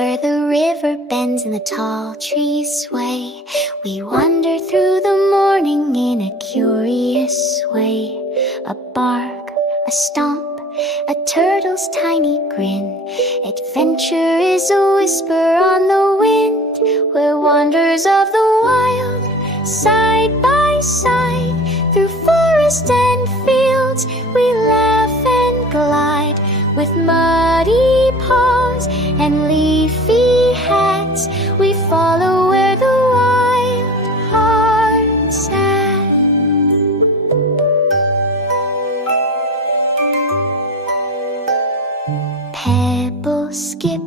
where the river bends and the tall trees sway. We wander through the morning in a curious way. A bark, a stomp, a turtle's tiny grin. Adventure is a whisper on the wind. We're wanderers of the wild, side by side. Through forest and fields we laugh and glide. With muddy paws and leafy hats, we follow where the wild heart's at. Pebbles skip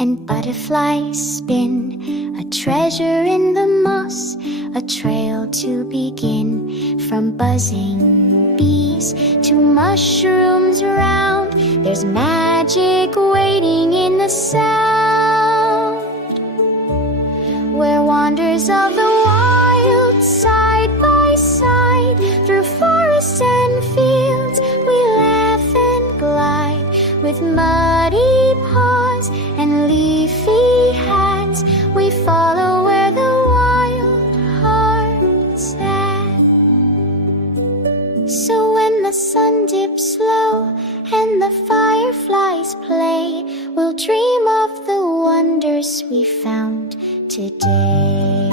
and butterflies spin, a treasure in the moss, a trail to begin. From buzzing bees to mushrooms round, there's magic waiting in the sound. We're wanderers of the wild, side by side. Through forests and fields we laugh and glide. With muddy paws and leafy hats, we follow where the wild heart's at. So when the sun dips low and the fireflies play, we'll dream of the wonders we found today.